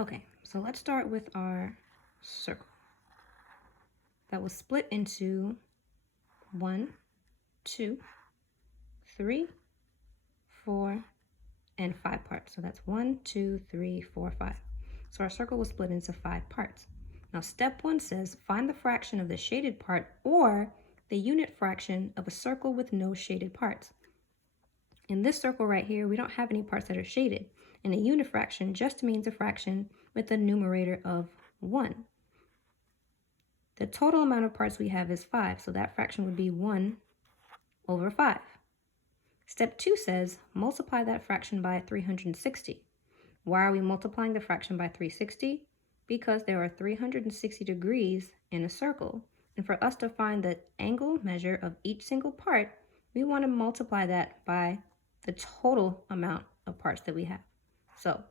Okay, so let's start with our circle. That was split into 1, 2, 3, 4, and 5 parts. So that's 1, 2, 3, 4, 5. So our circle was split into 5 parts. Now step 1 says find the fraction of the shaded part or the unit fraction of a circle with no shaded parts. In this circle right here, we don't have any parts that are shaded, and a unit fraction just means a fraction with a numerator of 1. The total amount of parts we have is 5, so that fraction would be 1 over 5. Step 2 says multiply that fraction by 360. Why are we multiplying the fraction by 360? Because there are 360 degrees in a circle, and for us to find the angle measure of each single part, we want to multiply that by the total amount of parts that we have. So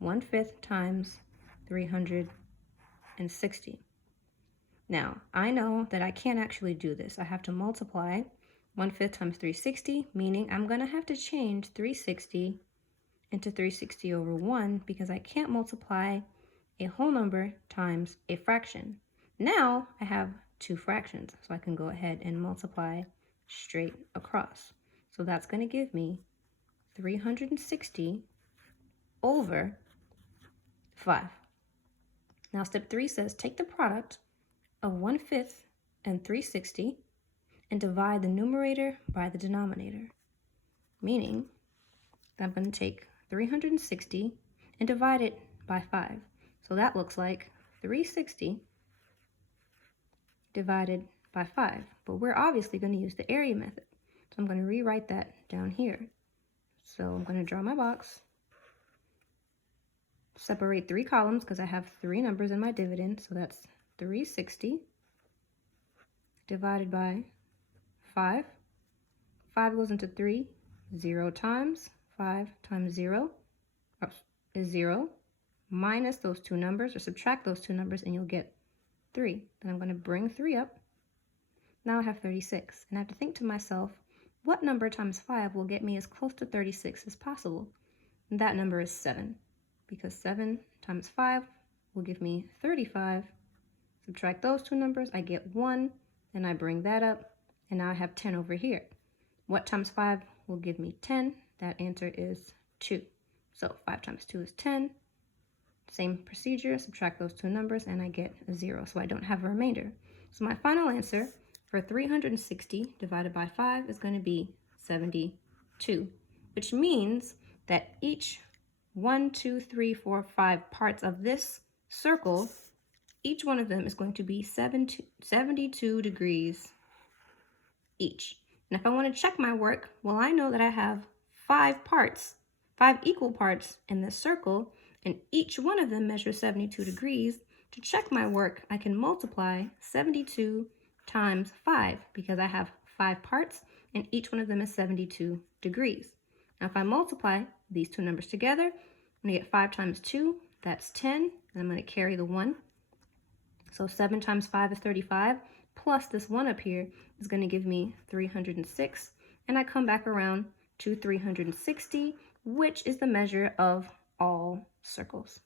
1/5 times 360. Now, I know that I can't actually do this. I have to multiply 1/5 times 360, meaning I'm going to have to change 360 into 360 over 1 because I can't multiply a whole number times a fraction. Now I have 2 fractions, so I can go ahead and multiply straight across. So that's going to give me 360 over 5. Now step 3 says take the product of 1/5 and 360 and divide the numerator by the denominator, meaning I'm going to take 360 and divide it by 5. So that looks like 360 divided by 5. But we're obviously going to use the area method. So I'm going to rewrite that down here. So I'm going to draw my box, separate 3 columns because I have 3 numbers in my dividend. So that's 360 divided by 5. 5 goes into 3, 0 times 5 times 0 is 0. Minus those 2 numbers or subtract those 2 numbers and you'll get 3. Then I'm going to bring 3 up. Now I have 36. And I have to think to myself, what number times 5 will get me as close to 36 as possible? And that number is 7. Because 7 times 5 will give me 35. Subtract those 2 numbers, I get 1. Then I bring that up. And now I have 10 over here. What times 5 will give me 10? That answer is 2. So 5 times 2 is 10. Same procedure, subtract those 2 numbers, and I get a 0, so I don't have a remainder. So my final answer for 360 divided by 5 is going to be 72, which means that each 1, 2, 3, 4, 5 parts of this circle, each one of them is going to be 72 degrees each. And if I want to check my work, well, I know that I have 5 parts, 5 equal parts in this circle, and each one of them measures 72 degrees. To check my work, I can multiply 72 times 5 because I have 5 parts and each one of them is 72 degrees. Now if I multiply these 2 numbers together, I'm going to get 5 times 2, that's 10, and I'm going to carry the 1. So 7 times 5 is 35, plus this 1 up here is going to give me 306, and I come back around to 360, which is the measure of all circles.